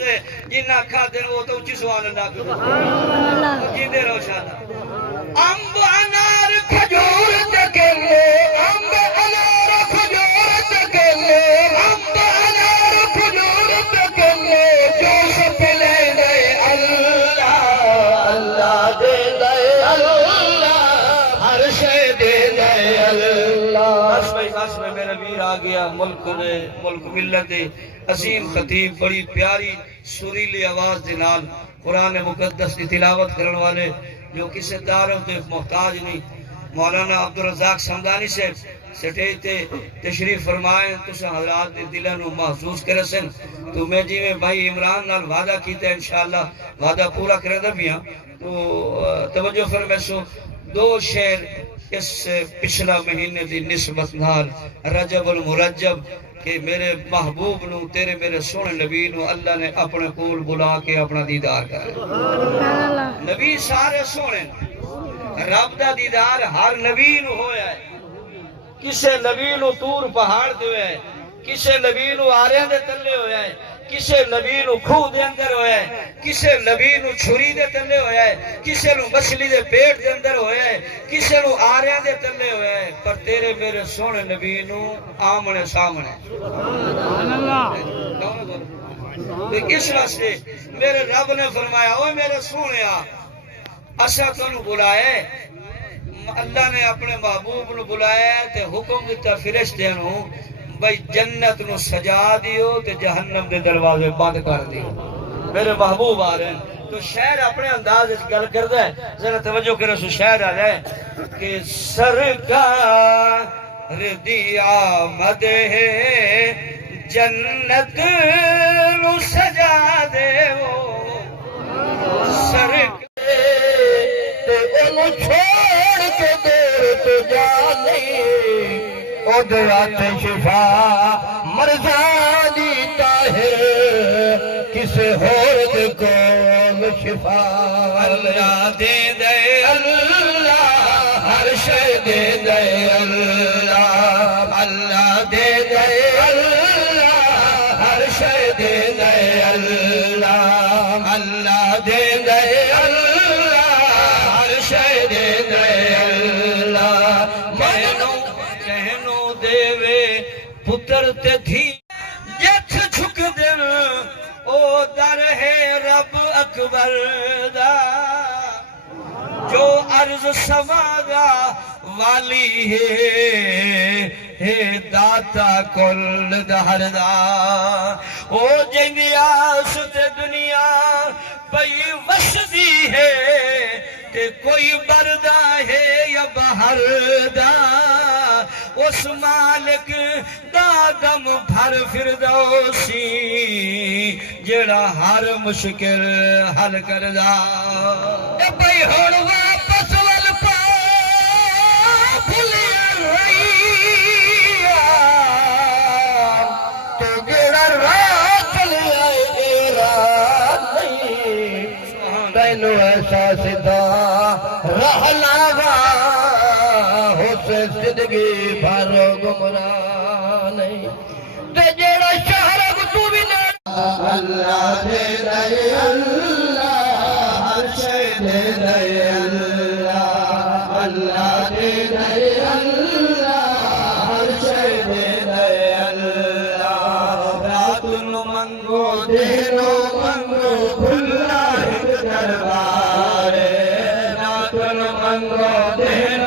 جنہ کھاتے وہ تو اچھی سوال اللہ کرو جیندے رہو شادا امب انار کھجور تکلے امب انار کھجور تکلے امب انار کھجور تکلے جو سب لے گئے اللہ اللہ دے گئے اللہ ہر شے دے گئے اللہ بس میں میرا ویر آ گیا ملک ملت عظیم خطیب بڑی پیاری سریلی آواز دنال قرآن مقدس کی تلاوت کرنے والے جو کسی داروں تے محتاج نہیں مولانا عبدالرزاق سمدانی سے سٹیج تے تشریف فرمائیں تو حضرات دلوں محسوس کرے سن تو میں جی میں بھائی عمران نال وعدہ کیتا ہے انشاءاللہ وعدہ پورا کرے دا بھی ہاں تو توجہ فرمائے سو دو شعر اس پچھلا مہینے دی نسبت نال رجب المرجب کہ میرے محبوب نو تیرے میرے سونے نبی نو اللہ نے اپنے کول بلا کے اپنا دیدار کرا نبی سارے سونے رب دا دیدار ہر نبی نو ہویا ہے کسے نبی نو طور پہاڑ دے ہویا ہے کسے نبی نو آریاں دے تلے ہویا ہے کسے نبی نو کھو دے اندر ہویا ہے کسے نبی نو چھری دے تلے ہویا ہے کسے نو مچھلی دے پیٹ دے اندر ہویا ہے کسے نو آریاں دے تلے ہویا ہے پر تیرے میرے سونے نبی نو آمنے سامنے اس واسطے میرے رب نے فرمایا اوہ میرے سونے اسا تو بلائے اللہ نے اپنے محبوب نو بلایا تے حکم دیتا فرشتے نو بھئی جنت نو سجا دیو تے جہنم دے دروازے بند کر دیو میرے محبوب آ رہے ہیں تو شہر اپنے انداز اس گل کر دے ذرا توجہ کرے سو شہر آ رہے کہ سرکار دی آمد ہے جنت نو سجا دیو سرکار چھوڑ کے دیر تو جانے ادرات شفا مرزا دیتا ہے کسے ہورد کون شفا اللہ دے دے اللہ ہر شے دے دے اللہ اللہ دے دے اللہ ہر شے دے دے اللہ اللہ دے دے پتر تے تھی جت جھک دل او در ہے رب اکبر دا جو عرض سما دا والی ہے داتا کل دہر دا او جنگی آس تے دنیا پئی وسدی ہے تے کوئی بردہ ہے یا بہر دا اس مالک دا دم بھر فردوسی جڑا ہر مشکل حل کردا اے بھئی ہون واپس ول پا بھلیا رہیا تو جڑا راہ چلیا اے راہ نہیں تینو احساس دا راہ لاوا زندگی بھر گمراہ نہیں تے جیڑا شہر تو بھی نہ اللہ دے دے اللہ ہر شے دے دے اللہ اللہ دے دے اللہ ہر شے دے دے اللہ رات نو منگو دینو منگو کھلا ایک دربار رات نو منگو دینو